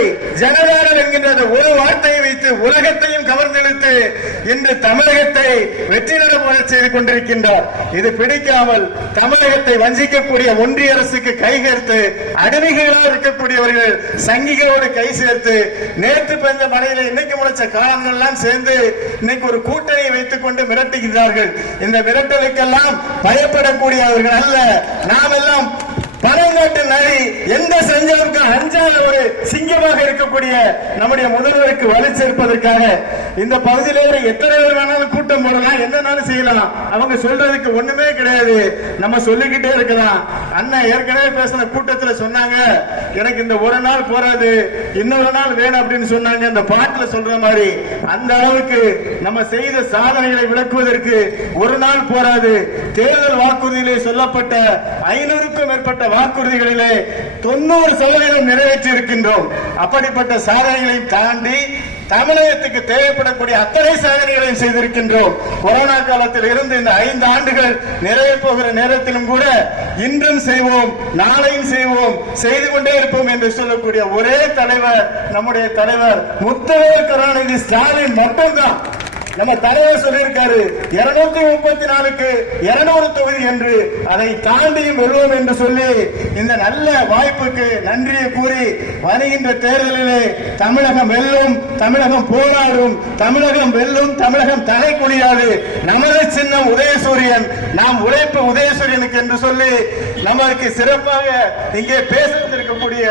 ஒருவேளை ஜனதாதள் என்கின்ற ஒரு வார்த்தையை வைத்து உலகத்தையும் கவர்ந்தெடுத்து இன்று தமிழகத்தை வெற்றி நடைபெற செய்து கொண்டிருக்கின்றார். இது பிடிக்காமல் தமிழகத்தை வஞ்சிக்கக்கூடிய ஒன்றிய அரசுக்கு கைகேர்த்து அடிமைகளாக இருக்கக்கூடியவர்கள் சங்கிகளோடு கை சேர்த்து நேற்று பெஞ்ச மழையில இன்னைக்கு முளைச்ச காலங்கள் எல்லாம் சேர்ந்து இன்னைக்கு ஒரு கூட்டணியை வைத்துக் கொண்டு மிரட்டுகிறார்கள். இந்த மிரட்டலுக்கெல்லாம் பயப்படக்கூடியவர்கள் அல்ல. நாம் எல்லாம் பணங்காட்டு நரி எந்த செஞ்சலுக்கு அஞ்சாத ஒரு சிங்கமாக இருக்கக்கூடிய நம்முடைய முதல்வருக்கு வலு சேர்ப்பதற்காக இந்த பகுதியில எத்தனை பேர் வேணாலும் கூட்டம் போடலாம், என்னன்னாலும் செய்யலாம். அவங்க சொல்றதுக்கு ஒண்ணுமே கிடையாது. நம்ம சொல்லிக்கிட்டே இருக்கலாம். அண்ணன் ஏற்கனவே பேசின கூட்டத்தில் சொன்னாங்க, எனக்கு இந்த ஒரு நாள் போராது, இன்னொரு நாள் வேணும் அப்படின்னு சொன்னாங்க. அந்த பாட்டுல சொல்ற மாதிரி அந்த அளவுக்கு நம்ம செய்த சாதனைகளை விளக்குவதற்கு ஒரு நாள் போராது. தேர்தல் வாக்குறுதியிலே சொல்லப்பட்ட 500க்கும் மேற்பட்ட வாக்குறுதிகளிலே 90% நிறைவேற்றி இருக்கின்றோம். அப்படிப்பட்ட சாதனைகளை தாண்டி தமிழகத்துக்கு தேவைப்படக்கூடிய அத்தனை சாதனைகளையும் செய்திருக்கின்றோம். கொரோனா காலத்தில் இருந்து இந்த 5 ஆண்டுகள் நிறைய போகிற நேரத்திலும் கூட இன்றும் செய்வோம், நாளையும் செய்வோம், செய்து கொண்டே இருப்போம் என்று சொல்லக்கூடிய ஒரே தலைவர் நம்முடைய தலைவர் முத்துவேல் கருணாநிதி ஸ்டாலின் மட்டும்தான். நம்ம தலைவர் சொல்லியிருக்காரு 234க்கு 200 தொகுதி என்று, அதை தாண்டியும் வெல்வோம் என்று சொல்லி இந்த நல்ல வாய்ப்புக்கு நன்றியை கூறி வருகின்ற தேர்தலிலே தமிழகம் வெல்லும், தமிழகம் போராடும், தமிழகம் வெல்லும், தமிழகம் தலை குனியாது. நமது சின்னம் உதயசூரியன், நாம் உழைப்பு உதயசூரியனுக்கு என்று சொல்லி நமக்கு சிறப்பாக இங்கே பேச வந்திருக்கக்கூடிய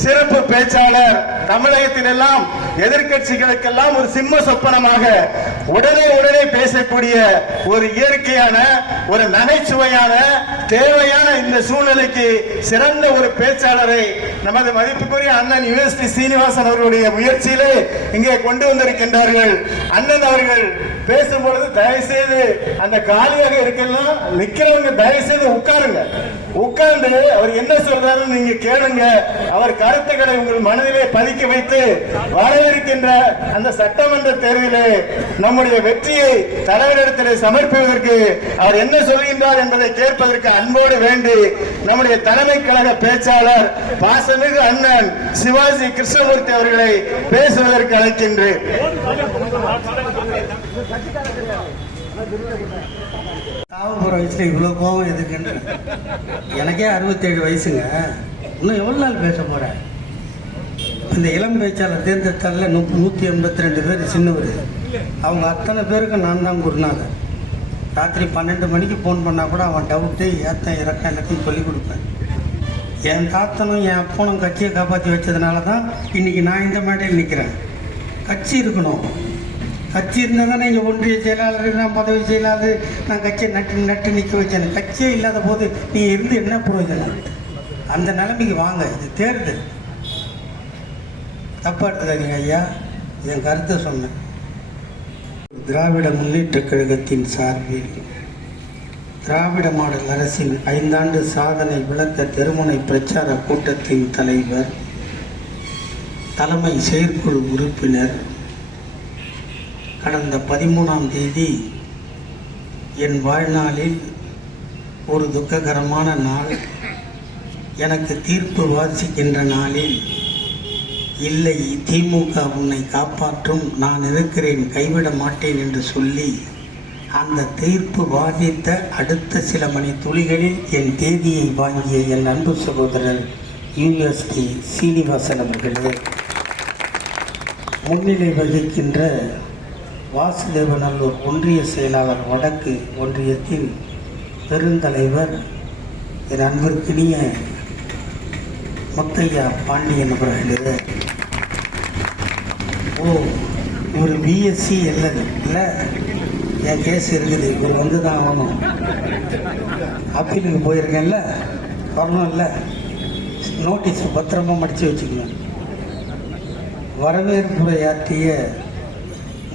சிறப்பு பேச்சாளர் தமிழகத்தில் எல்லாம் எதிர்கட்சிகளுக்கெல்லாம் ஒரு சிம்ம சொப்பனமாக உடனே பேசக்கூடிய ஒரு இயற்கையான ஒரு நகைச்சுவையான தேவையான இந்த சூழ்நிலைக்கு சிறந்த ஒரு பேச்சாளரை நமது மதிப்புக்குரிய அண்ணன் யுஎஸ்டி சீனிவாசன் அவர்களுடைய முயற்சியிலே இங்கே கொண்டு வந்திருக்கின்றார்கள். அண்ணன் அவர்கள் பேசும்பொழுது தயவு செய்து அந்த காலியாக இருக்கலாம் நிக்கிறவங்க தயவு செய்து உட்காருங்க. உட்கார்ந்து அவர் என்ன சொல்றாருன்னு நீங்க கேளுங்க. அவர் கருத்துக்களை உங்கள் மனதிலே பதிக்க வைத்து வர இருக்கின்ற அந்த சட்டமன்ற தேர்தலிலே நம்முடைய வெற்றியை தலைவரிடத்திலே சமர்ப்பிப்பதற்கு அவர் என்ன சொல்கின்றார் என்பதை கேட்பதற்கு அன்போடு வேண்டி நம்முடைய தலைமை கழக பேச்சாளர் பாசமிகு அண்ணன் சிவாஜி கிருஷ்ணமூர்த்தி அவர்களை பேசுவதற்கு அழைக்கின்றேன். போற வயசுல இவ்வளவு கோபம் எதுக்குன்னு எனக்கே 67 வயசுங்க. இன்னும் எவ்வளவு நாள் பேச போறேன்? இந்த இளம் பேச்சாளர் தேர்ந்தெடுத்தால 182 பேர் சின்னவர். அவங்க அத்தனை பேருக்கு நான் தான் குருநாதர். ராத்திரி 12 மணிக்கு ஃபோன் பண்ணா கூட அவன் டவுட்டு ஏத்தம் இறக்கம் எல்லாத்தையும் சொல்லிக் கொடுப்பேன். என் தாத்தனும் என் அப்பனும் கட்சியை காப்பாற்றி வச்சதுனால தான் இன்னைக்கு நான் இந்த மேடையில் நிற்கிறேன். கட்சி இருக்கணும். கட்சி இருந்தால் தானே இங்கே ஒன்றிய செயலாளர், நான் பதவி செயலாளர், நான் கட்சியை நட்டு நிற்க வச்சேன். கட்சியே இல்லாத போது நீ இருந்து என்ன பிரயோஜனம்? அந்த நிலைமைக்கு வாங்க. இது தேர்தல். தப்பா எடுத்துக்காதீங்க ஐயா, என் கருத்தை சொன்னேன். திராவிட முன்னேற்ற கழகத்தின் சார்பில் திராவிட மாடல் அரசின் 5 ஆண்டு சாதனை விளக்க தெருமுனை பிரச்சார கூட்டத்தின் தலைவர், தலைமை செயற்குழு உறுப்பினர், கடந்த 13ஆம் தேதி என் வாழ்நாளில் ஒரு துக்ககரமான நாள். எனக்கு தீர்ப்பு வாசிக்கின்ற நாளில், இல்லை திமுக உன்னை காப்பாற்றும், நான் இருக்கிறேன், கைவிட மாட்டேன் என்று சொல்லி அந்த தீர்ப்பு வாதித்த அடுத்த சில மணி துளிகளில் என் தேதியை வாங்கிய என் அன்பு சகோதரர் யுஎஸ்டி சீனிவாசன் அவர்களே, முன்னிலை வகிக்கின்ற வாசுதேவநல்லூர் ஒன்றிய செயலாளர் வடக்கு ஒன்றியத்தின் பெருந்தலைவர் என் அன்பிற்கினிய முத்தையா பாண்டியன் அவர்களே, ஒரு பிஎஸ்சி இல்லை என் கேஸ் இருக்குது, இவர் வந்து தான் ஆகணும், அப்பீலுக்கு போயிருக்கேன்ல, வரணும் இல்லை, நோட்டீஸ் பத்திரமா மடித்து வச்சுக்கணும். வரவேற்புரையாற்றிய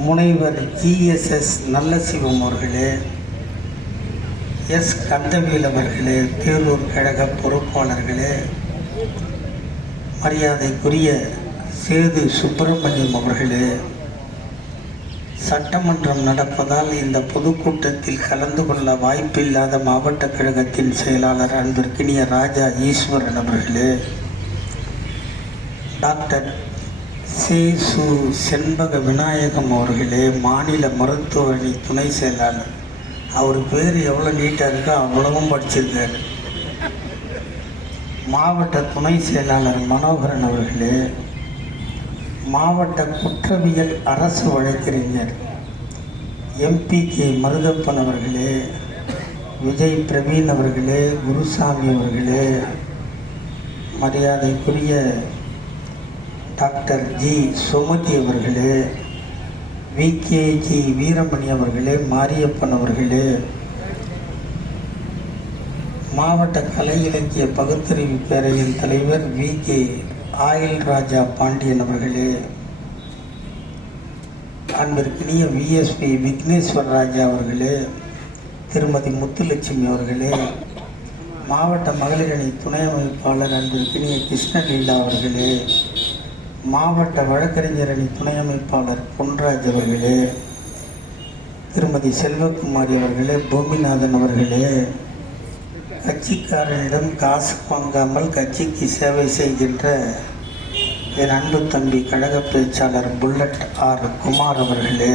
முனைவர் ஜிஎஸ்எஸ் நல்லசிவம் அவர்களே, எஸ் கந்தவேல் அவர்களே, தேரூர் கழக பொறுப்பாளர்களே, மரியாதைக்குரிய சேது சுப்பிரமணியம் அவர்களே, சட்டமன்றம் நடப்பதால் இந்த பொதுக்கூட்டத்தில் கலந்து கொள்ள வாய்ப்பில்லாத மாவட்ட கழகத்தின் செயலாளர் அன்பிற்கினிய ராஜா ஈஸ்வரன் அவர்களே, டாக்டர் சு செண்பக விநாயகம் அவர்களே, மாநில மருத்துவ அணி துணை செயலாளர். அவர் பேர் எவ்வளோ நீட்டாக இருக்கோ அவ்வளவும் படிச்சிருக்காரு. மாவட்ட துணை செயலாளர் மனோகரன் அவர்களே, மாவட்ட குற்றவியல் அரசு வழக்கறிஞர் எம்பிகே மருதப்பன் அவர்களே, விஜய் பிரவீன் அவர்களே, குருசாமி அவர்களே, மரியாதைக்குரிய டாக்டர் ஜி சுமதி அவர்களே, விகேஜி வீரமணி அவர்களே, மாரியப்பன் அவர்களே, மாவட்ட கலை இலக்கிய பகுத்தறிவு பேரவையின் தலைவர் விகே ஆயில் ராஜா பாண்டியன் அவர்களே, அன்பிற்கினிய விஎஸ்பி விக்னேஸ்வர் ராஜா அவர்களே, திருமதி முத்துலட்சுமி அவர்களே, மாவட்ட மகளிர் அணி துணை அமைப்பாளர் அன்பிற்கினிய கிருஷ்ணலீலா அவர்களே, மாவட்ட வழக்கறிஞர் அணி துணை அமைப்பாளர் பொன்ராஜ் அவர்களே, திருமதி செல்வகுமாரி அவர்களே, பூமிநாதன் அவர்களே, கட்சிக்காரனிடம் காசு வாங்காமல் கட்சிக்கு சேவை செய்கின்ற என் அன்பு தம்பி கழக பேச்சாளர் புல்லட் ஆர் குமார் அவர்களே,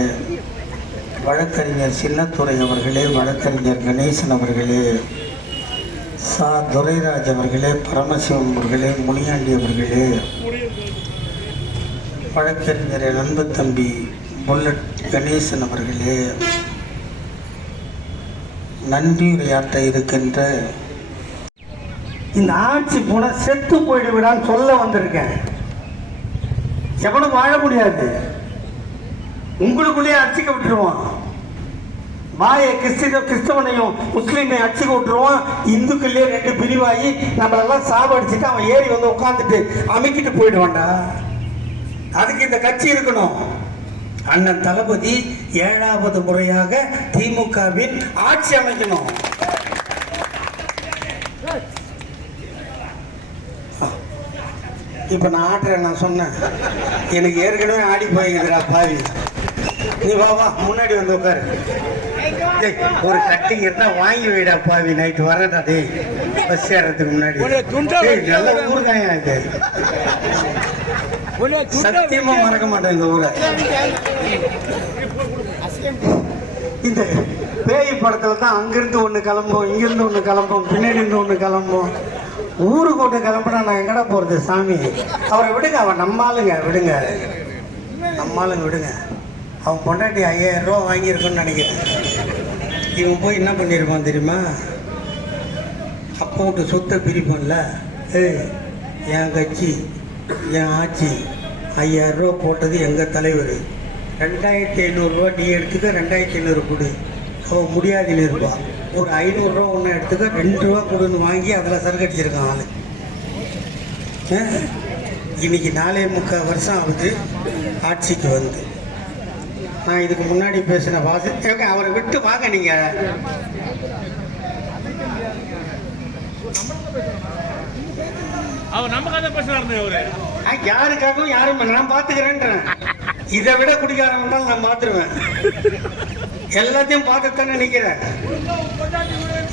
வழக்கறிஞர் சின்னத்துறை அவர்களே, வழக்கறிஞர் கணேசன் அவர்களே, சா துரைராஜ் அவர்களே, பரமசிவம் அவர்களே, முனியாண்டி அவர்களே, வழக்கறிஞர் என் அன்பு தம்பி புல்லட் கணேசன் அவர்களே, நன்றியுரையாற்ற இருக்கின்ற இந்த ஆட்சி போன செத்து போயிடுவிடான்னு சொல்ல வந்திருக்கேன். எவனும் வாழ முடியாது. உங்களுக்குள்ளேயே அடிச்சுக்க விட்டுருவான். வாயை கிறிஸ்தவனையும் முஸ்லீமையும் அடிச்சுக்க விட்டுருவான். இந்துக்கள்லேயே 2 பிரிவாகி நம்மளெல்லாம் சாவடிச்சுட்டு அவன் ஏறி வந்து உட்காந்துட்டு அமைக்கிட்டு போயிடுவான்டா. அதுக்கு இந்த கட்சி இருக்கணும். அண்ணன் தளபதி 7வது முறையாக திமுகவின் ஆட்சி அமைக்கணும். இப்ப நான் ஆடுறேன். நான் சொன்னேன் எனக்கு ஏற்கனவே ஆடி போய்க்குதுடா பாவி. நீ வா முன்னாடி வந்து உட்காரு. ஒரு கட்டிங் இருந்தா வாங்கி வைடா பாவி. நைட்டு வரடா டேய் பஸ் ஏறதுக்கு முன்னாடி. நல்ல ஊர் தான் எனக்கு. சத்தியமா மறக்க மாட்டேன் இந்த ஊரை. இந்த பேய் படத்துல தான் அங்கிருந்து ஒண்ணு கிளம்பும், இங்கிருந்து ஒண்ணு கிளம்பும், பின்னாடி இருந்து ஒண்ணு கிளம்பும். ஊருக்கு ஒண்ணு கிளம்புனா நான் எங்கடா போறது சாமி? அவரை விடுங்க. அவன் நம்மாளுங்க விடுங்க. நம்மாளுங்க விடுங்க. அவன் பொண்டாட்டி 5000 ரூபா வாங்கியிருக்குன்னு நினைக்கிறேன். இவன் போய் என்ன பண்ணியிருப்பான் தெரியுமா? அப்போ விட்டு சொத்தை பிரிப்பான்ல. என் கட்சி என் ஆட்சி 5000 ரூபா போட்டது எங்கள் தலைவர். 2500 ரூபா நீ எடுத்துக்க, 2500 கொடு. அவன் முடியாதுன்னு இருப்பான். ஒரு 500 ரூபா ஒன்று எடுத்துக்க, 2 ரூபா கொடுன்னு வாங்கி அதில் சரக்கு அடிச்சிருக்கான் ஆளு. இன்னைக்கு 4.25 வருஷம் ஆகுது ஆட்சிக்கு வந்து. நான் இதுக்கு முன்னாடி பேசின அவரை விட்டு வாங்க. நீங்க யாருக்காகவும் யாரும் நான் பாத்துக்கிறேன். இதை விட குடிக்காரன் நான் பாத்துருவேன். எல்லாத்தையும் பார்த்துத்தானே நினைக்கிறேன்.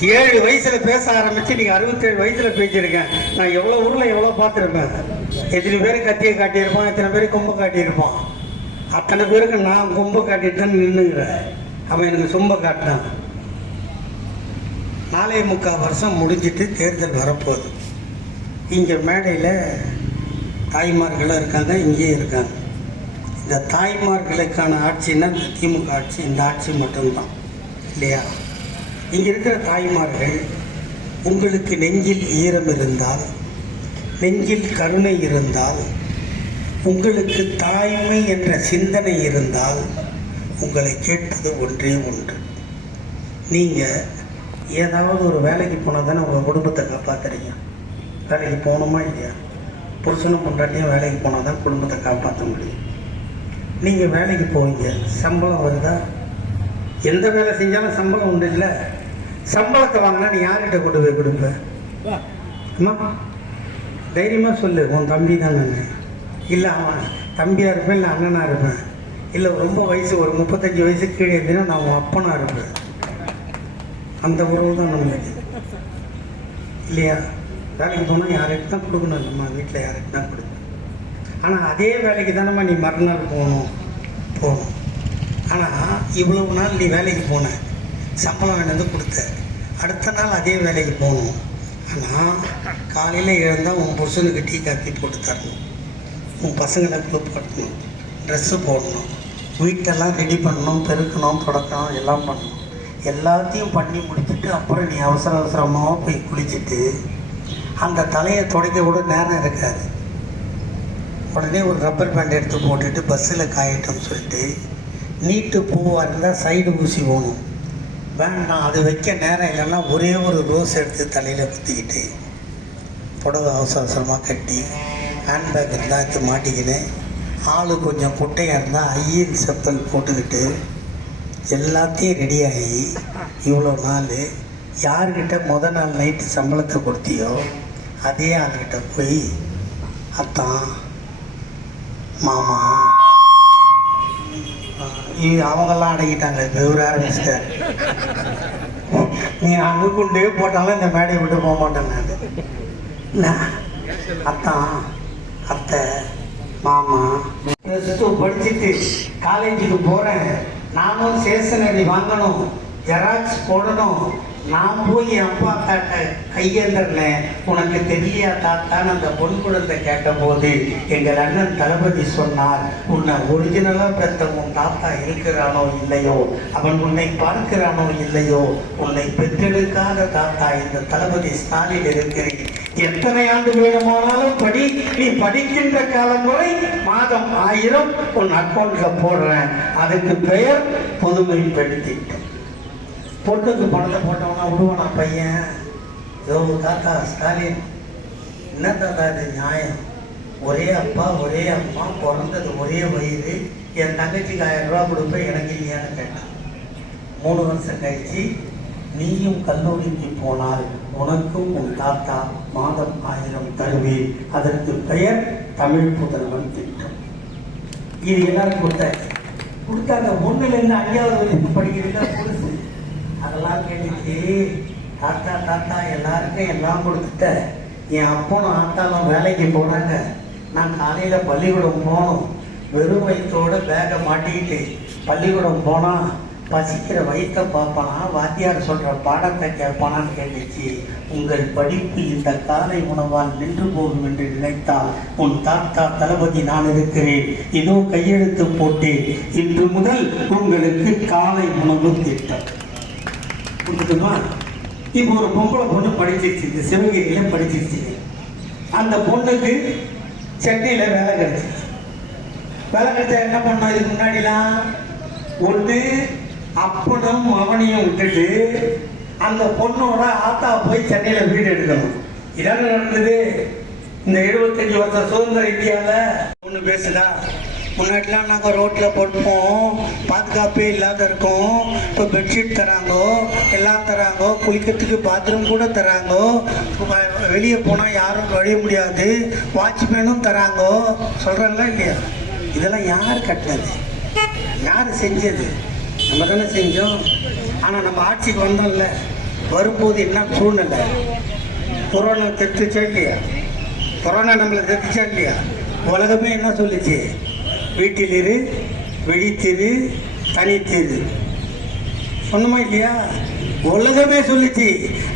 7 வயசுல பேச ஆரம்பிச்சு நீங்க 67 வயசுல பேசியிருக்கேன். நான் எவ்வளவு ஊர்ல எவ்வளவு பார்த்துருப்பேன். எத்தனை பேர் கத்தியை காட்டியிருப்பான், எத்தனை பேர் கொம்பை காட்டியிருப்பான். அத்தனை பேருக்கு நான் கொம்பை காட்டிட்டு தான் நின்றுங்கிறேன். அவன் எனக்கு சொம்ப காட்டினான். 4.25 வருஷம் முடிஞ்சிட்டு தேர்தல் வரப்போகுது. இங்கே மேடையில் தாய்மார்களும் இருக்காங்க, இங்கேயும் இருக்காங்க. இந்த தாய்மார்களுக்கான ஆட்சின்னா இந்த திமுக ஆட்சி, இந்த ஆட்சி மட்டும்தான் இல்லையா? இங்கே இருக்கிற தாய்மார்கள், உங்களுக்கு நெஞ்சில் ஈரம் இருந்தால், நெஞ்சில் கருணை இருந்தால், உங்களுக்கு தாய்மை என்ற சிந்தனை இருந்தால், உங்களை கேட்டது ஒன்றே ஒன்று. நீங்கள் ஏதாவது ஒரு வேலைக்கு போனால் தானே உங்கள் குடும்பத்தை காப்பாற்றுறீங்க. வேலைக்கு போகணுமா இல்லையா? புருஷனும் பொண்டாட்டியும் வேலைக்கு போனால் தான் குடும்பத்தை காப்பாற்ற முடியும். நீங்கள் வேலைக்கு போவீங்க, சம்பளம் வருதா? எந்த வேலை செஞ்சாலும் சம்பளம் உண்டு இல்லை? சம்பளத்தை வாங்கினா நீ யார்கிட்ட கொண்டு போய் கொடுப்ப? அம்மா தைரியமாக சொல்லு. உன் தம்பி தான் நான். இல்லை அவன் தம்பியாக இருப்பேன், இல்லை அண்ணனாக இருப்பேன். இல்லை ரொம்ப வயசு ஒரு 35 வயசுக்கு கீழே இருந்தீங்கன்னா நான் உன் அப்பனாக இருப்பேன். அந்த உறவு தான் நம்மளுக்கு இல்லையா? வேலைக்கு போனால் யார்கிட்ட தான் கொடுக்கணும். நம்ம வீட்டில் யார்கிட்ட தான் கொடுக்கணும். ஆனால் அதே வேலைக்கு தானம்மா நீ மறுநாள் போகணும். ஆனால் இவ்வளவு நாள் நீ வேலைக்கு போன, சம்பளம் வேணுது கொடுத்த, அடுத்த நாள் அதே வேலைக்கு போகணும். ஆனால் காலையில் எழுந்தால் உன் புருஷனுக்கு டீ காப்பி போட்டு தரணும், உன் பசங்களை குளிப்பாட்டணும், ட்ரெஸ்ஸு போடணும், வீட்டெல்லாம் ரெடி பண்ணணும், பெருக்கணும், தொடக்கணும், எல்லாம் பண்ணணும். எல்லாத்தையும் பண்ணி முடிச்சுட்டு அப்புறம் நீ அவசரமாக போய் குளிச்சுட்டு அந்த தலையை துடைக்க கூட நேரம் இருக்காது. உடனே ஒரு ரப்பர் பேண்ட் எடுத்து போட்டுட்டு பஸ்ஸில் காயிட்டோம்னு சொல்லிட்டு நீட்டு பூவாக இருந்தால் சைடு ஊசி போகணும். வேண்டாம், அது வைக்க நேரம் இல்லைன்னா ஒரே ஒரு ரோஸ் எடுத்து தலையில் குத்திக்கிட்டு புடவை அவசரமாக கட்டி ஹேண்ட்பேக் இருந்தால் எடுத்து மாட்டிக்கினேன், ஆள் கொஞ்சம் குட்டையாக இருந்தால் ஐயன் செப்பல் போட்டுக்கிட்டு எல்லாத்தையும் ரெடியாகி இவ்வளோ நாள் யார்கிட்ட முதல் நாள் நைட்டு சம்பளத்தை கொடுத்தியோ அதே ஆள்கிட்ட போய் அத்தான் மாமா இது அவங்கெல்லாம் அடங்கிட்டாங்க, இவர் ஆரம்பிச்சிட்டார். நீ அங்கே கொண்டே போட்டாலும் இந்த மேடையை விட்டு போக மாட்டேன் நான். அத்தான் அத்தை மாமா படிச்சுட்டு காலேஜுக்கு போகிறேன், நானும் ஸ்டேஷனரி வாங்கணும், ஜெராக்ஸ் போடணும், நான் போய் என் அப்பா தாட்ட கையேந்திரேன். உனக்கு தெரியலையா தாத்தான்னு அந்த பொன் குழந்தை கேட்டபோது எங்கள் அண்ணன் தளபதி சொன்னார், உன்னை ஒரிஜினலாக பெற்ற உன் தாத்தா இருக்கிறானோ இல்லையோ, அவன் உன்னை பார்க்கிறானோ இல்லையோ, உன்னை பெற்றெடுக்காத தாத்தா இந்த தளபதி ஸ்டாலின் இருக்கிறேன். எத்தனை ஆண்டு வேணுமானாலும் படி, நீ படிக்கின்ற காலம் வரை மாதம் 1000 உன் அக்கௌண்ட்ல போடுறேன். அதுக்கு பெயர் புதுமை பெடுத்திட்டு. பொண்ணுக்கு பணத்தை போட்டவனா விடுவானா பையன்? தாத்தா ஸ்டாலின், என்ன தாத்தா இது நியாயம்? ஒரே அப்பா ஒரே அம்மா, பிறந்தது ஒரே வயிறு, என் தங்கச்சிக்கு 1000 ரூபா கொடுப்பேன், எனக்கு இல்லையான்னு கேட்டான். 3 வருஷம் கழிச்சு நீயும் கல்லூரிக்கு போனால் உனக்கும் உன் தாத்தா மாதம் 1000 தருவேன். அதற்கு பெயர் தமிழ் புதல்வன் திட்டம். இது எல்லாரும் கொடுத்தாங்க. 1லேருந்து 5வது வரைக்கும் படிக்கிறீங்க புதுசு. அதெல்லாம் கேட்டுச்சு, தாத்தா தாத்தா எல்லாருக்கும் எல்லாம் கொடுத்துட்ட, என் அப்பனும் ஆத்தாலும் வேலைக்கு போனாங்க, நான் காலையில் பள்ளிக்கூடம் போகணும், வெறும் வயிற்றோட பேக்கை மாட்டிக்கிட்டு பள்ளிக்கூடம் போனால் பசிக்கிற வயிற்றை பார்ப்பானா, வாத்தியார் சொல்கிற பாடத்தை கேட்பானான்னு கேட்டுச்சு. உங்கள் படிப்பு இந்த காலை உணவால் நின்று போகும் என்று நினைத்தால் உன் தாத்தா தளபதி நான் இருக்கிறேன், இதோ கையெழுத்து போட்டேன், இன்று முதல் உங்களுக்கு காலை உணவு திட்டம். புரிஞ்சுதுமா? இப்போ ஒரு பொம்பளை பொண்ணு படிச்சிருச்சு, இந்த சிவகிரியில் படிச்சிருச்சு. அந்த பொண்ணுக்கு சென்னையில் வேலை கிடைச்சிருச்சு. வேலை கிடைச்சா என்ன பண்ணோம்? இதுக்கு முன்னாடிலாம் ஒன்று அப்பனும் அவனையும் விட்டுட்டு அந்த பொண்ணோட ஆத்தா போய் சென்னையில் வீடு எடுக்கணும். இதான நடந்தது இந்த 75 வருஷம் சுதந்திர இந்தியாவில். ஒன்று பேசுதா? முன்னாடிலாம் நாங்கள் ரோட்டில் படுப்போம், பாதுகாப்பே இல்லாத இருக்கோம். இப்போ பெட்ஷீட் தராங்கோ, எல்லாம் தராங்கோ, குளிக்கிறதுக்கு பாத்ரூம் கூட தராங்கோ, வெளியே போனால் யாரும் நுழைய முடியாது, வாட்ச்மேனும் தராங்கோ சொல்கிறாங்களா இல்லையா? இதெல்லாம் யார் கட்டினது? யார் செஞ்சது? நம்ம தானே செஞ்சோம். ஆனால் நம்ம ஆட்சிக்கு வந்தோம்ல, வரும்போது என்ன சூழ்நிலை? கொரோனா தெரிஞ்சிச்சா இல்லையா? கொரோனா நம்மளை தெரிஞ்சிச்சா இல்லையா? உலகமே என்ன சொல்லிச்சு? வீட்டில் இரு, விழித்திரு, தனித்திரு. சொன்னமா இல்லையா? உலகமே சொல்லிச்சு.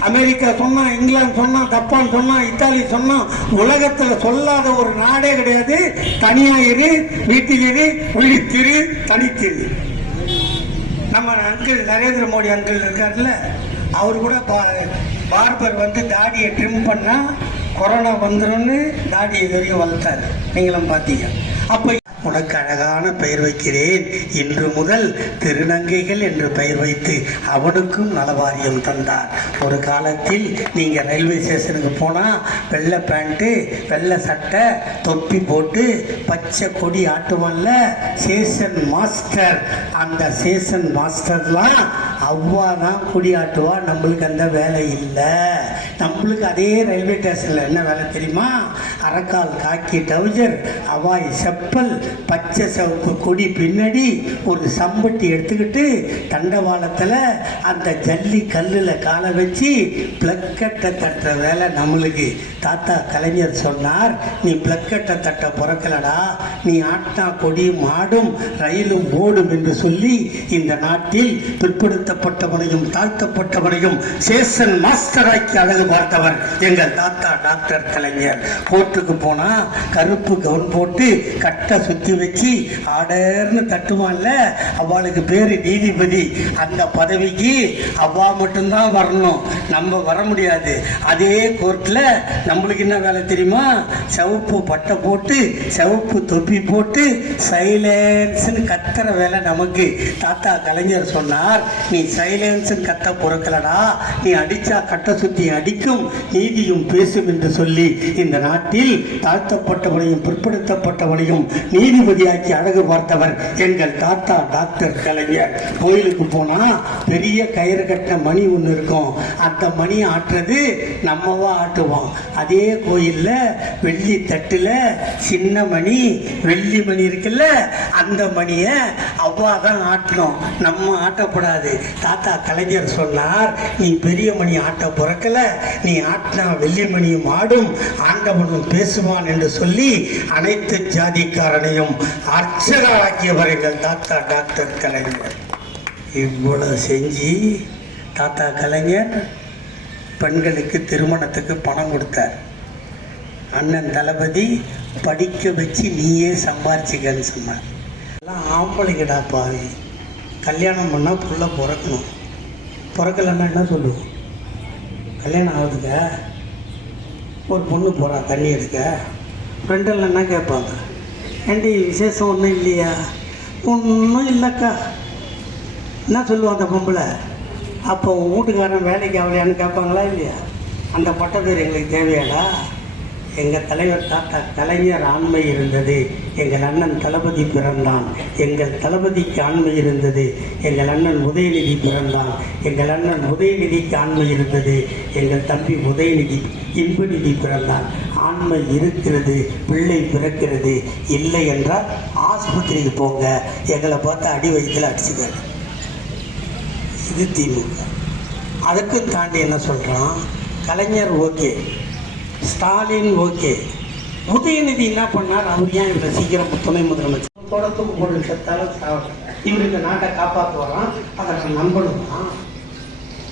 அமெரிக்கா சொன்னா, இங்கிலாந்து சொன்னா, ஜப்பான் சொன்னா, இத்தாலி சொன்னா, உலகத்துல சொல்லாத ஒரு நாடே கிடையாது. தனியா இரு, வீட்டில் இரு, விழித்திரு, தனித்திரு. நம்ம அங்கிள் நரேந்திர மோடி அங்கிள் இருக்காருல்ல, அவர் கூட பார்பர் வந்து தாடியை ட்ரிம் பண்ணா கொரோனா வந்துடும்னு தாடி இது வரைக்கும் வளர்த்தாரு. நீங்களும் பார்த்தீங்க. அப்போ உனக்கு அழகான பெயர் வைக்கிறேன், இன்று முதல் திருநங்கைகள் என்று பெயர் வைத்து அவனுக்கும் நலவாரியம் தந்தார். ஒரு காலத்தில் நீங்கள் ரயில்வே ஸ்டேஷனுக்கு போனால் வெள்ளை பேண்ட்டு, வெள்ளை சட்டை, தொப்பி போட்டு பச்சை கொடி ஆட்டுவல்ல ஸ்டேஷன் மாஸ்டர். அந்த ஸ்டேஷன் மாஸ்டர்லாம் அவ்வா தான் கொடி ஆட்டுவா. நம்மளுக்கு அந்த வேலை இல்லை. நம்மளுக்கு அதே ரயில்வே ஸ்டேஷனில் என்ன வேலை தெரியுமா? அரைக்கால் காக்கி டவுசர், அவாய் செப்பல், பச்சை சிவப்பு கொடி பின்னாடி ஒரு சம்பட்டி எடுத்துக்கிட்டு தண்டவாளத்தில் அந்த ஜல்லி கல்லில் காலை வச்சு பிளக்கட்டை தட்டுற வேலை நம்மளுக்கு. தாத்தா கலைஞர் சொன்னார், நீ பிளக்கட்டை தட்ட பிறக்கலடா, நீ ஆட்டா கொடி மாடும் ரயிலும் ஓடும் என்று சொல்லி இந்த நாட்டில் பிற்படுத்தப்பட்டவனையும் தாழ்த்தப்பட்டவனையும் சேஷன் மாஸ்டராக்கி அழகு பார்த்தவர் எங்கள் தாத்தா டாக்டர் கலைஞர். கோர்ட்டுக்கு போனா கருப்பு கவுன் போட்டு கட்டை சுத்தி வச்சு ஆடர்னு தட்டுவான்ல, அவளுக்கு பேரு நீதிபதி. அந்த பதவிக்கு அவ்வா மட்டும்தான் வரணும், நம்ம வர முடியாது. அதே கோர்ட்ல நம்மளுக்கு என்ன வேலை தெரியுமா? சிவப்பு பட்டை போட்டு சிவப்பு தொப்பி போட்டு சைலன்ஸ்னு கத்துற வேலை நமக்கு. தாத்தா கலைஞர் சொன்னார், நீ சைலன்ஸ் கத்த பொறுக்கலடா, நீ அடிச்சா கட்ட சுத்தி அடிக்கும், நீதியும் பேசும் என்று சொல்லி இந்த நாட்டில் தாழ்த்தப்பட்டவனையும் பிற்படுத்தப்பட்டவனையும் நீதிபதியாக்கி அழகு பார்த்தவர் எங்கள் தாத்தா டாக்டர் கலைஞர். கோயிலுக்கு போனா பெரிய கயிறு கட்டின மணி ஒன்று இருக்கும், அந்த மணி ஆட்டுறது நம்மவா ஆட்டுவோம். அதே கோயில்ல வெள்ளி தட்டுல சின்ன மணி வெள்ளி மணி இருக்குல்ல, அந்த மணியை அவ்வா தான் ஆட்டணும், நம்ம ஆட்டக்கூடாது. தாத்தா கலைஞர் சொன்னார், நீ பெரிய மணி ஆட்ட பிறக்கல, நீ ஆட்டினா வெள்ளி மணியும் ஆடும், ஆண்டவனும் பேசுவான் என்று சொல்லி அனைத்து ஜாதிக்காரனையும் அர்ச்சகராக்கியவர் எங்கள் தாத்தா டாக்டர் கலைஞர். இவ்வளவு செஞ்சு தாத்தா கலைஞர் பெண்களுக்கு திருமணத்துக்கு பணம் கொடுத்தார். அண்ணன் தளபதி படிக்க வச்சு நீயே சம்பாரிச்சிக்கன்னு சொன்னார். எல்லாம் ஆம்பளைங்கடா பாவி, கல்யாணம் பண்ணால் புள்ள பிறக்கணும், பிறக்கலன்னா என்ன சொல்லுவோம்? கல்யாணம் ஆகுதுங்க, ஒரு பொண்ணு போகிறா தண்ணி எடுக்க, ஃப்ரெண்டெல்லாம் என்ன கேட்பாங்க, ஏண்டி விசேஷம் ஒன்றும் இல்லையா? ஒன்றும் இல்லைக்கா. என்ன சொல்லுவான் அந்த பொம்பளை? அப்போ உன் வீட்டுக்காரன் வேலைக்கு ஆகலையான்னு கேட்பாங்களா இல்லையா? அந்த பட்டப்பேர் எங்களுக்கு தேவையாடா? எங்கள் தலைவர் தாத்தா கலைஞர் ஆண்மை இருந்தது, எங்கள் அண்ணன் தளபதி பிறந்தான், எங்கள் தளபதிக்கு ஆண்மை இருந்தது, எங்கள் அண்ணன் உதயநிதி பிறந்தான், எங்கள் அண்ணன் உதயநிதிக்கு ஆண்மை இருந்தது, எங்கள் தம்பி உதயநிதி இன்பநிதி பிறந்தான். ஆண்மை இருக்கிறது, பிள்ளை பிறக்கிறது. இல்லை என்றால் ஆஸ்பத்திரிக்கு போங்க, எங்களை பார்த்து அடி வயிற்றில் அடிச்சுக்காரு. இது திமுக. அதுக்கும் தாண்டி என்ன சொல்கிறான்? கலைஞர் ஓகே, ஸ்டாலின் ஓகே, உதயநிதி என்ன பண்ணார்? அவர் ஏன் இவரை சீக்கிரம் துணை முதலமைச்சர் தொடர்ந்து ஒரு செத்தாலும் சாப்பிடும், இவர் இந்த நாட்டை காப்பாற்று வரான், அதை நான் நம்பணுமா?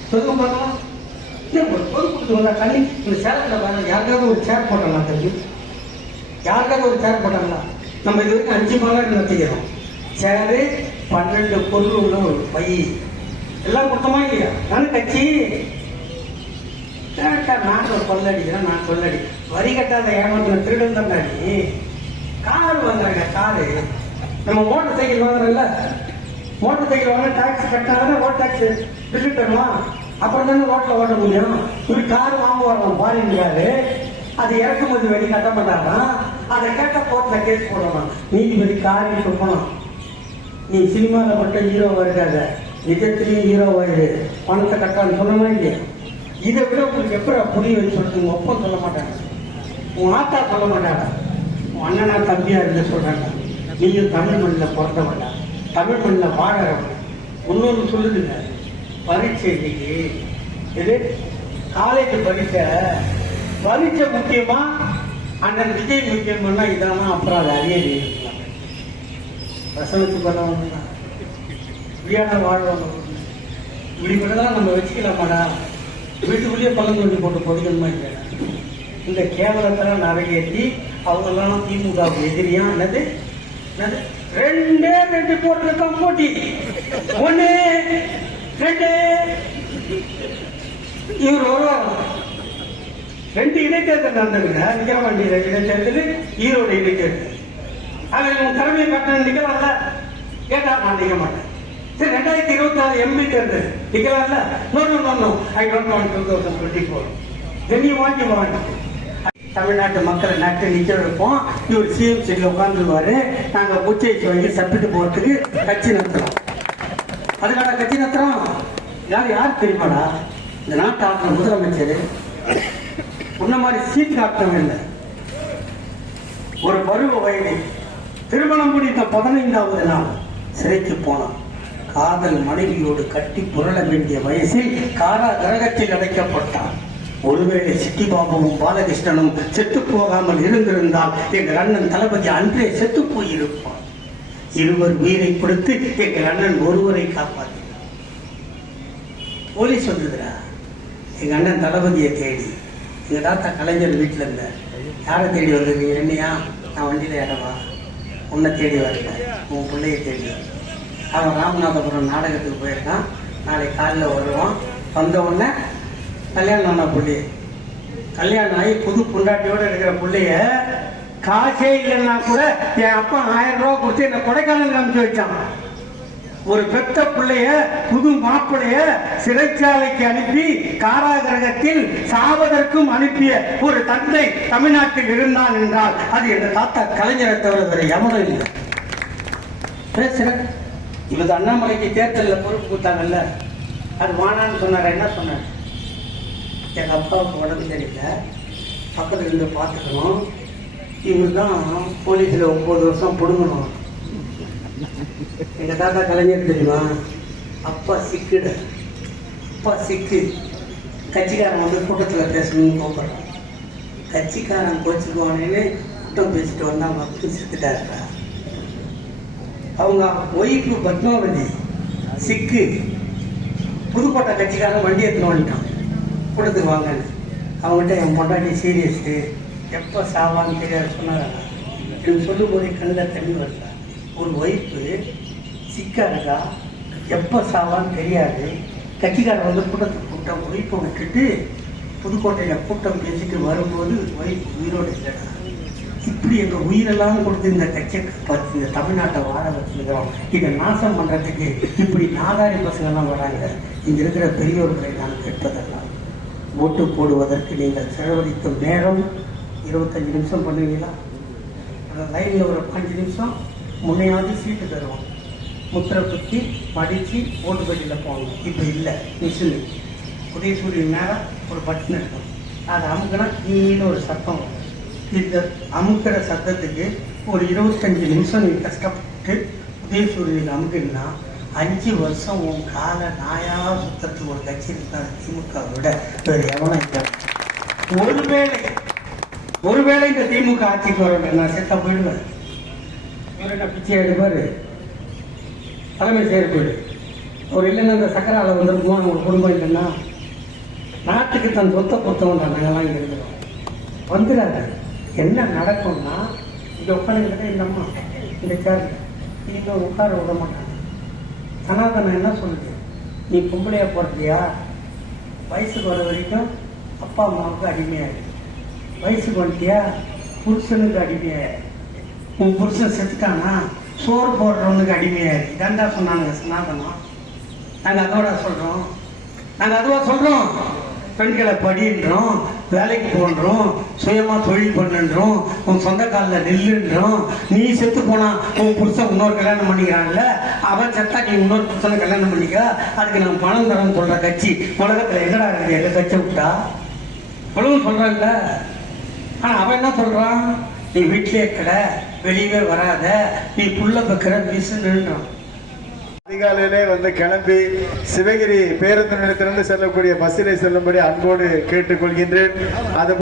சொல்லுங்க பார்க்கலாம். ஒரு பொறுப்பு வந்தா கண்ணி இந்த சேலத்தில் பாருங்க, யாருக்காவது ஒரு சேர் போட்டாங்களா? தெரியும், யாருக்காவது ஒரு சேர் போட்டாங்களா? நம்ம இது வரைக்கும் 5 மாதம் நடத்திக்கிறோம். சேரு 12 பொருள் உள்ள ஒரு பை எல்லாம் கொடுத்தோமா இல்லையா? நான் கட்சி நான் ஒரு கொள்ளடிக்கிறேன், நான் கொள்ளடி வரி கட்டாத ஏமாத்தின திருடன் தான். கார் வாங்குறாங்க, காரு நம்ம மோட்டர் சைக்கிள் வாங்குறோம்ல, மோட்டர் சைக்கிள் வாங்க டாக்ஸ் கட்டாதானே ரோட் டாக்ஸ் பில்லு தருவான், அப்புறம் தானே ரோட்ல ஓட்ட முடியும். இவர் கார் வாங்க வரணும் பாருங்கிறாரு, அது இறக்குமதி வரி கட்ட மாட்டாராம், அதை கேட்ட கோர்ட்ல கேஸ் போடணும், நீதிபதி காரியம் கொடுக்கணும். நீ சினிமாவில் மட்டும் ஹீரோவா இருக்காத, நிஜத்திலையும் ஹீரோவாயிரு, பணத்தை கட்டான்னு சொல்லணுமா இல்லையா? இதை விட உங்களுக்கு எப்படி புரிய வச்சு சொல்றது? உங்க ஒப்பம் சொல்ல மாட்டாங்க, உன் ஆத்தா சொல்ல மாட்டாங்க, உன் அண்ணனா தம்பியா இருந்து சொல்றாங்க. நீயும் தமிழ் மண்ணில் பிறந்த மாட்டாங்க, தமிழ் மண்ணில் வாழறவங்க. இன்னொன்று சொல்லுதுங்க, பரீட்சை இன்னைக்கு இது காலேஜ் பரீட்சை முக்கியமா, அண்ணன் விஜய் முக்கியம்னா இதானா? அப்புறம் அது அரியணை ரசனத்து பண்ணவங்க வியான வாழ்வாங்க. இப்படிப்பட்டதான் நம்ம வச்சுக்கலாமாடா? வீட்டுக்குள்ளேயே பழம் கொஞ்சம் போட்டு பொதுக்கணுமா இல்லை? இந்த கேவலத்தெல்லாம் நிறைவேற்றி அவங்கெல்லாம் திமுக எதிரியா? என்னது 2 போட்டிருக்கோம் போட்டி, 1 2 இவர் வருவாங்க. 2 இடைத்தேர்தல் நடந்ததுங்க, விக்கிரவாண்டி இடைத்தேர்தல், ஈரோடு இடைத்தேர்தல். அதில் உன் திறமையை கட்டணம் நிற்கலாம்ல? கேட்டா நான் நிற்க மாட்டேன். சரி, 2026 எம்பி தேர்தல் நிற்கலாம்ல? No I don't want 2024. then you want. தமிழ்நாட்டு மக்களை நாட்டை நிற்க வைப்போம். இவர் சிஎம் சீட்டில் உட்காந்துருவாரு, நாங்கள் மூச்சைச்சு வாங்கி சப்பிட்டு போகிறதுக்கு கட்சி நடத்துகிறோம். அதுக்கான கட்சி நடத்துகிறோம். யார் தெரியுமாடா? இந்த நாட்டு ஆளுநர் முதலமைச்சர் உன்ன மாதிரி சீட்டாட்டம் இல்லை. ஒரு பருவ வயது திருமணம் முடித்த 15வது நாள் சிறைக்கு போனான். காதல் மனைவியோடு கட்டி புரள வேண்டிய வயசில் காராகிரகத்தில் அடைக்கப்பட்டான். ஒருவேளை சிட்டி பாபுவும் பாலகிருஷ்ணனும் செத்து போகாமல் இருந்திருந்தால் எங்கள் அண்ணன் தளபதி அன்றே செத்து போயிருப்பான். இருவர் உயிரை கொடுத்து எங்கள் அண்ணன் ஒருவரை காப்பாற்றினார். போலீஸ் வந்ததுடா எங்க அண்ணன் தளபதியை தேடி. எங்க தாத்தா கலைஞர் வீட்டில் இருந்த யாரை தேடி வந்தது? என்னையா? நான் வண்டியில ஏறவா? உன்னை தேடி வரல, உன் பிள்ளைய தேடி. அவன் ராமநாதபுரம் நாடகத்துக்கு போயிருக்கான். நாளை காலையில் வருவான். வந்த உடனே கல்யாணம் ஆன பிள்ளைய, கல்யாணம் ஆகி புது பொண்டாட்டியோட இருக்கிற பிள்ளைய காசே இல்லைன்னா கூட என் அப்பா 1000 ரூபா கொடுத்து என்ன கொடைக்கானல் அனுப்பிச்சு வச்சான். ஒரு பெத்த பிள்ளைய புது மாப்பிளைய சிறைச்சாலைக்கு அனுப்பி காராகிரகத்தில் சாவதற்கும் அனுப்பிய ஒரு தந்தை தமிழ்நாட்டில் இருந்தான் என்றால் அது எங்க தாத்தா கலைஞரை தவிர வேற எவனும் இல்லை. பேசுற இவங்க அண்ணாமலைக்கு தேர்தலில் பொறுப்பு கொடுத்தாங்கல்ல, அது வானான்னு சொன்னார். என்ன சொன்னார்? எங்க அப்பாவுக்கு உடம்பு தெரியல, பக்கத்துல இருந்து பார்த்துக்கணும், இவர் தான் போலீஸில் 9 வருஷம் பிடுங்கணும். எங்க தாத்தா கலைஞர் தெரியுமா? அப்பா சிக்குட, அப்பா சிக்கு. கட்சிக்காரன் வந்து கூட்டத்தில் பேசணும்னு கூப்பிடுறான். கட்சிக்காரன் கோச்சுக்குவானேன்னு கூட்டம் பேசிட்டு வந்தா மக்கள் செத்துட்டாருக்கா. அவங்க ஒய்ஃபு பத்மாவதி சிக்கு. புதுக்கோட்டை கட்சிக்காரன் வண்டி எடுத்துன்னு வந்துட்டான் கூட்டத்துக்கு வாங்கன்னு. அவங்ககிட்ட என் பொண்டாட்டி சீரியஸு, எப்போ சாவான்னு தெரியாது சொன்னாங்க. எனக்கு சொல்லும் போதே கண்ணில் தண்ணி வரல. ஒரு ஒய்ஃபு சிக்காருக்கா, எப்போ சாவான்னு தெரியாது. கட்சிக்காரன் வந்து கூட்டத்துக்கு கூட்டம் ஒய்ஃபை விட்டுட்டு புதுக்கோட்டையில் கூட்டம் பேசிட்டு வரும்போது ஒய்ஃப் உயிரோடு இல்லைடா. இப்படி எங்கள் உயிரெல்லாம் கொடுத்து இந்த கட்சியை பார்த்து இந்த தமிழ்நாட்டை வாழ வச்சுருக்கிறோம். இதை நாசம் பண்ணுறதுக்கு இப்படி நாதாரி பசங்கள்லாம் வராங்க. இங்கே இருக்கிற பெரியோர்களை நான் கேட்பதெல்லாம், ஓட்டு போடுவதற்கு நீங்கள் செலவழிக்கும் நேரம் 25 நிமிஷம் பண்ணுவீங்களா? அந்த லைனில் ஒரு 5 நிமிஷம் முன்னையாவது சீட்டு தருவோம், முத்திரை குத்தி மடித்து ஓட்டு பெட்டியில் போகணும். இப்போ இல்லை, மிஷினு உதயசூரியன் மேலே ஒரு பட்டன் இருக்கும். அதை அமுக்கினா நீன்னு ஒரு சத்தம் வரும். இந்த அமுக்கிற சத்தத்துக்கு ஒரு 25 நிமிஷம் நீ கஷ்டப்பட்டு உதயசூரியனுக்கு அமுக்குன்னா 5 வருஷம் உன் காலை நாயா சுத்தத்துக்கு ஒரு கட்சி இருக்காது. திமுக விட வேறு எவனும் இல்லை. ஒருவேளை இந்த திமுக ஆட்சிக்கு வரணும், நான் செத்தா போயிடுவேன். இவரை பிச்சை எடுப்பாரு, தலைமை செயற்குழு அவர் இல்லைன்னா இந்த சக்கர அளவு வந்துருக்குமா? அவங்க குடும்பம் இல்லைன்னா நாட்டுக்கு தன் சொத்தை பொறுத்தவன் நாங்கள்லாம் இங்கே இருக்கிறோம். வந்துடாது. என்ன நடக்கும்னா இங்கே உட்காந்துக்கிட்ட இந்த அம்மா இந்த சேர் இங்கே உட்கார விட மாட்டாங்க. சனாதனம் என்ன சொல்லுது? நீ பொம்பளையா போறதியா? வயசுக்கு வர வரைக்கும் அப்பா அம்மாவுக்கு அடிமையாயிரு. வயசுக்கு வந்துட்டியா புருஷனுக்கு அடிமையாயிரு. உன் புருஷன் செத்துட்டானா சோறு போடுறவனுக்கு அடிமையாயிரு. இதாண்டா சொன்னாங்க சனாதனம். நாங்கள் அதுவா சொல்றோம். பெண்களை படின்றோம், வேலைக்கு போன்றோம், சுயமா தொழில் பண்ணுன்றோம், உன் சொந்த காலில் நெல்லுன்றோம். நீ செத்து போனா உன் புருஷன் இன்னொரு கல்யாணம் பண்ணிக்கிறான்ல, அவன் செத்தா நீ இன்னொரு புருஷனை கல்யாணம் பண்ணிக்க, அதுக்கு நான் பணம் தரேன்னு சொல்ற கட்சி உலகத்துல எங்கடா இருக்குது? எங்க கட்சி விட்டா இவ்வளவு சொல்றான்ல. ஆனா அவன் என்ன சொல்றான்? நீ வீட்டிலே கடை, வெளியவே வராத, நீ புள்ள பக்கிற மிஷின்றான். அதிகாலையிலே வந்து கிளம்பி சிவகிரி பேருந்து நிலையத்திலிருந்து செல்லக்கூடிய பஸ்ஸிலே செல்லும்படி அன்போடு கேட்டுக்கொள்கின்றேன். அது